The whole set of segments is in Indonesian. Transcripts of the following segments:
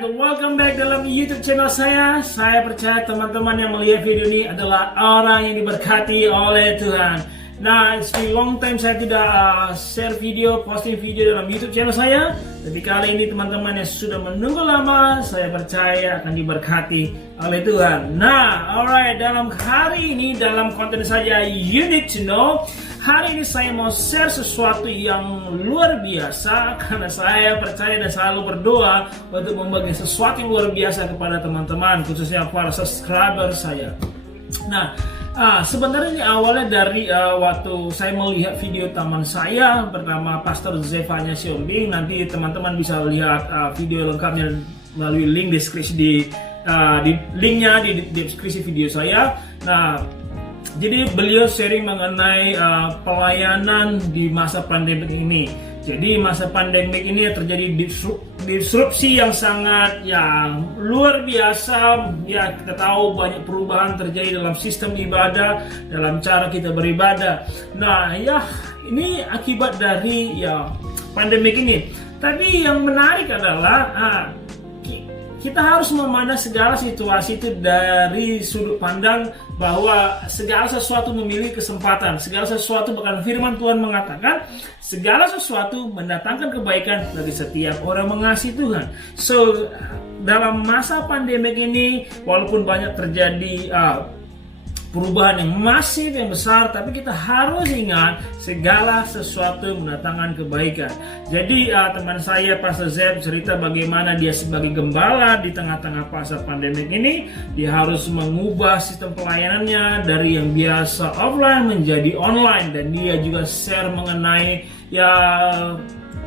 Alright, welcome back dalam YouTube channel saya. Saya percaya teman-teman yang melihat video ini adalah orang yang diberkati oleh Tuhan. Nah, it's been long time saya tidak share video, posting video dalam YouTube channel saya. Tapi kali ini teman-teman yang sudah menunggu lama, saya percaya akan diberkati oleh Tuhan. Nah, alright, dalam hari ini, dalam konten saya You Need to Know, hari ini saya mau share sesuatu yang luar biasa. Karena saya percaya dan selalu berdoa untuk membagi sesuatu yang luar biasa kepada teman-teman, khususnya para subscriber saya. Nah, sebenarnya ini awalnya dari waktu saya melihat video teman saya bernama Pastor Zevanya Siombing. Nanti teman-teman bisa lihat video lengkapnya melalui link deskripsi di linknya di deskripsi video saya. Nah, jadi beliau sharing mengenai pelayanan di masa pandemi ini. Jadi masa pandemik ini terjadi disrupsi yang sangat luar biasa. Ya, kita tahu banyak perubahan terjadi dalam sistem ibadah, dalam cara kita beribadah. Nah, ya ini akibat dari pandemik ini. Tapi yang menarik adalah kita harus memandang segala situasi itu dari sudut pandang bahwa segala sesuatu memiliki kesempatan. Segala sesuatu, bahkan firman Tuhan mengatakan segala sesuatu mendatangkan kebaikan bagi setiap orang mengasihi Tuhan. So, dalam masa pandemik ini, walaupun banyak terjadi perubahan yang masif, yang besar, tapi kita harus ingat segala sesuatu mendatangkan kebaikan. Jadi teman saya Pastor Zeb cerita bagaimana dia sebagai gembala di tengah-tengah masa pandemik ini, dia harus mengubah sistem pelayanannya dari yang biasa offline menjadi online. Dan dia juga share mengenai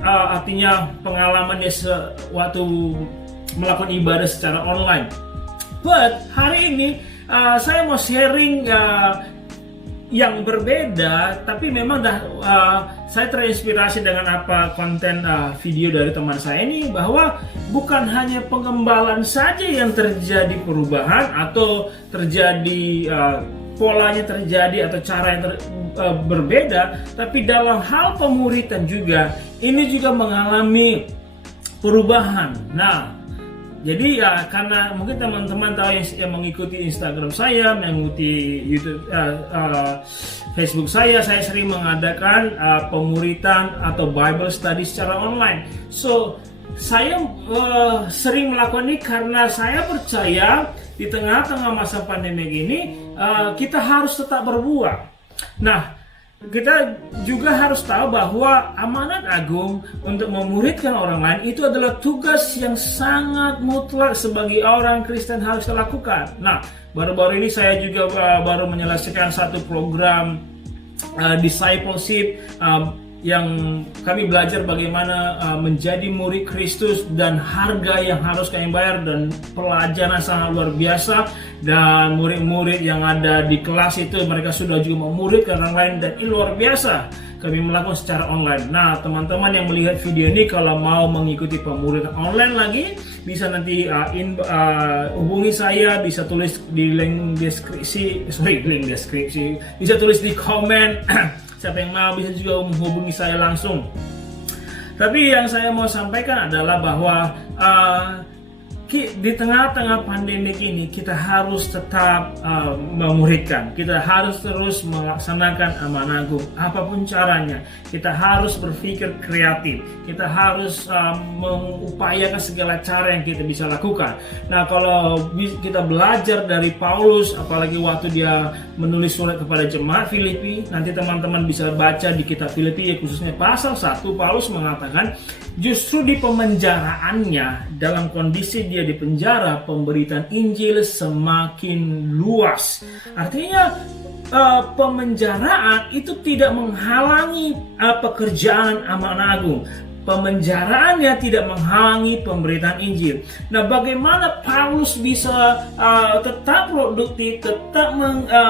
artinya pengalaman dia waktu melakukan ibadah secara online. But hari ini saya mau sharing yang berbeda, tapi memang saya terinspirasi dengan apa konten video dari teman saya ini, bahwa bukan hanya pengembalaan saja yang terjadi perubahan atau terjadi polanya terjadi atau cara yang berbeda, tapi dalam hal pemuritan juga ini juga mengalami perubahan. Nah, jadi karena mungkin teman-teman tahu yang mengikuti Instagram saya, mengikuti YouTube, Facebook saya sering mengadakan pemuritan atau Bible study secara online. So, saya sering melakukan ini karena saya percaya di tengah-tengah masa pandemi ini kita harus tetap berbuah. Nah, kita juga harus tahu bahwa amanat agung untuk memuridkan orang lain itu adalah tugas yang sangat mutlak sebagai orang Kristen harus lakukan. Nah, baru-baru ini saya juga baru menyelesaikan satu program discipleship yang kami belajar bagaimana menjadi murid Kristus dan harga yang harus kami bayar, dan pelajaran sangat luar biasa. Dan murid-murid yang ada di kelas itu mereka sudah juga memuridkan orang lain, dan ini luar biasa kami melakukan secara online. Nah, teman-teman yang melihat video ini kalau mau mengikuti pemuridan online lagi, bisa nanti hubungi saya, bisa tulis di link deskripsi, bisa tulis di komen. Siapa yang mau bisa juga menghubungi saya langsung. Tapi yang saya mau sampaikan adalah bahwa di tengah-tengah pandemi ini kita harus tetap memuridkan. Kita harus terus melaksanakan amanat agung apapun caranya. Kita harus berpikir kreatif. Kita harus mengupayakan segala cara yang kita bisa lakukan. Nah, kalau kita belajar dari Paulus, apalagi waktu dia menulis surat kepada jemaat Filipi, nanti teman-teman bisa baca di kitab Filipi, khususnya pasal 1, Paulus mengatakan justru di pemenjaraannya, dalam kondisi dia di penjara, pemberitaan Injil semakin luas. Artinya pemenjaraan itu tidak menghalangi pekerjaan amanat agung. Pemenjaraannya tidak menghalangi pemberitaan Injil. Nah, bagaimana Paulus bisa tetap produktif, tetap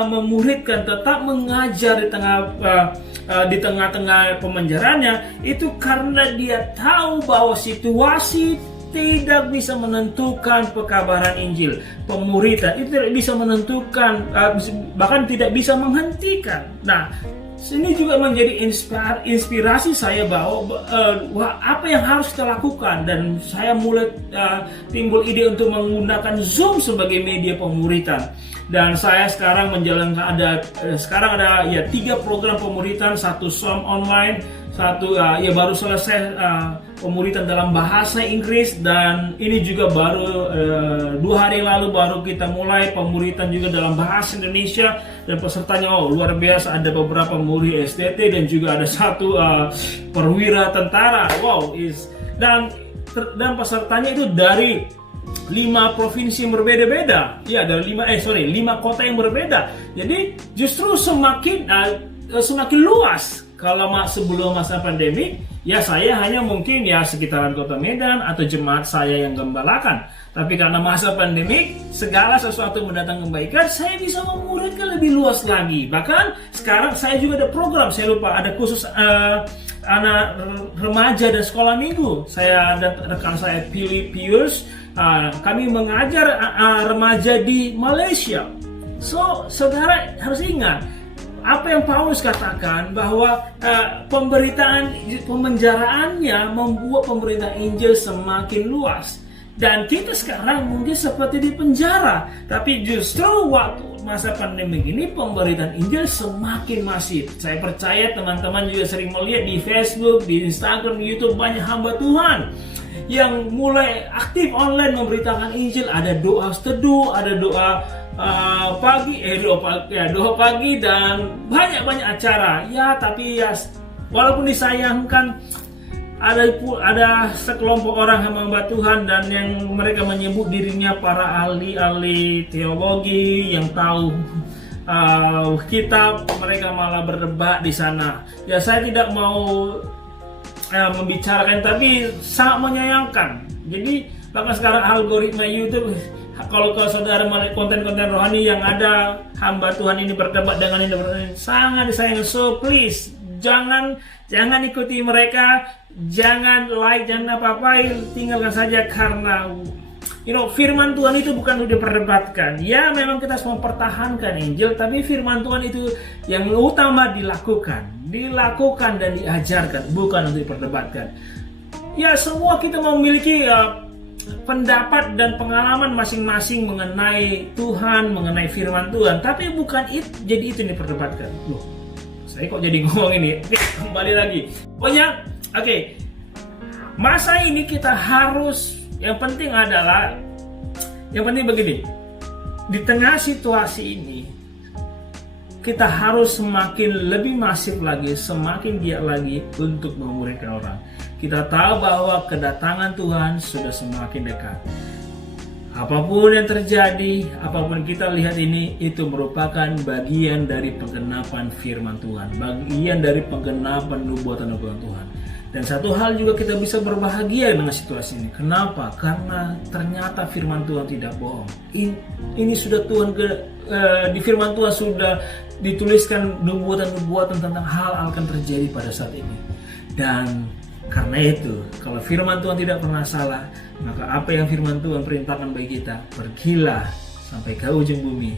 memuridkan, tetap mengajar di tengah-tengah pemenjaraannya? Itu karena dia tahu bahwa situasi tidak bisa menentukan pekabaran Injil. Pemuritan itu tidak bisa menentukan, bahkan tidak bisa menghentikan. Nah, ini juga menjadi inspirasi saya bahwa apa yang harus kita lakukan, dan saya mulai timbul ide untuk menggunakan Zoom sebagai media pemuritan. Dan saya sekarang menjalankan sekarang ada 3 program pemuritan, 1 Zoom online, 1 baru selesai pemuritan dalam bahasa Inggris, dan ini juga baru 2 hari lalu baru kita mulai pemuritan juga dalam bahasa Indonesia, dan pesertanya luar biasa, ada beberapa murid STT dan juga ada 1 perwira tentara. Dan pesertanya itu dari 5 provinsi yang berbeda-beda, dari 5 kota yang berbeda. Jadi justru semakin luas. Kalau sebelum masa pandemi, saya hanya mungkin sekitaran kota Medan atau jemaat saya yang gembalakan. Tapi karena masa pandemi, segala sesuatu mendatangkan kebaikan, saya bisa memuridkan lebih luas lagi. Bahkan sekarang saya juga ada program, saya lupa, ada khusus anak remaja dan sekolah minggu. Saya dan rekan saya Pius, kami mengajar remaja di Malaysia. So, saudara harus ingat apa yang Paulus katakan, bahwa pemenjaraannya membuat pemberitaan Injil semakin luas. Dan kita sekarang mungkin seperti di penjara, tapi justru waktu masa pandemi ini pemberitaan Injil semakin masif. Saya percaya teman-teman juga sering melihat di Facebook, di Instagram, di YouTube, banyak hamba Tuhan yang mulai aktif online memberitakan Injil. Ada doa teduh, ada doa pagi dan banyak acara. Tapi walaupun disayangkan, ada sekelompok orang hamba Tuhan dan yang mereka menyebut dirinya para ahli teologi yang tahu kitab, mereka malah berdebat di sana. Saya tidak mau membicarakan, tapi sangat menyayangkan. Jadi bahkan sekarang algoritma YouTube, kalau saudara melihat konten-konten rohani yang ada hamba Tuhan ini berdebat dengan ini, sangat disayangkan. So please, jangan ikuti mereka, jangan like, jangan apa-apain, tinggalkan saja. Karena firman Tuhan itu bukan untuk diperdebatkan. Memang kita harus mempertahankan Injil, tapi firman Tuhan itu yang utama dilakukan dan diajarkan, bukan untuk diperdebatkan. Semua kita memiliki pendapat dan pengalaman masing-masing mengenai Tuhan, mengenai firman Tuhan, tapi bukan jadi itu yang diperdebatkan. Saya kok jadi ngomong ini. Kembali lagi. Pokoknya, masa ini kita harus, yang penting begini, di tengah situasi ini kita harus semakin lebih masif lagi, semakin giat lagi untuk memuridkan orang. Kita tahu bahwa kedatangan Tuhan sudah semakin dekat. Apapun yang terjadi, apapun kita lihat ini, itu merupakan bagian dari penggenapan firman Tuhan, bagian dari penggenapan nubuatan-nubuatan Tuhan. Dan satu hal juga kita bisa berbahagia dengan situasi ini. Kenapa? Karena ternyata firman Tuhan tidak bohong. Ini sudah di firman Tuhan sudah dituliskan nubuatan-nubuatan tentang hal akan terjadi pada saat ini. Dan karena itu, kalau firman Tuhan tidak pernah salah, maka apa yang firman Tuhan perintahkan bagi kita, pergilah sampai ke ujung bumi,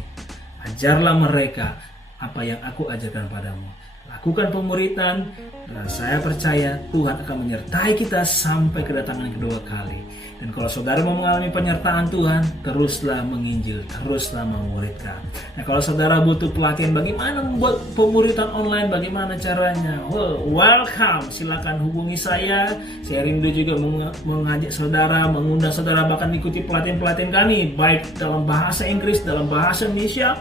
ajarlah mereka apa yang aku ajarkan padamu. Lakukan pemuritan, dan saya percaya Tuhan akan menyertai kita sampai kedatangan kedua kali. Dan kalau saudara mau mengalami penyertaan Tuhan, teruslah menginjil, teruslah memuridkan. Nah, kalau saudara butuh pelatihan bagaimana membuat pemuritan online, bagaimana caranya? Welcome, silakan hubungi saya. Saya rindu juga mengajak saudara, mengundang saudara bahkan ikuti pelatihan-pelatihan kami, baik dalam bahasa Inggris, dalam bahasa Indonesia.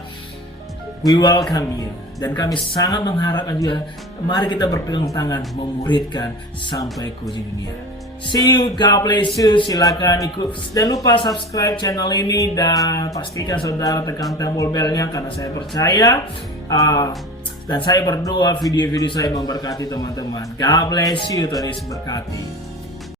We welcome you. Dan kami sangat mengharapkan juga, mari kita berpegang tangan memuridkan sampai ke ujung dunia. See you, God bless you. Silakan ikut, dan lupa subscribe channel ini, dan pastikan saudara tekan tombol belnya, karena saya percaya dan saya berdoa video-video saya memberkati teman-teman. God bless you, Tuhan Yesus berkati.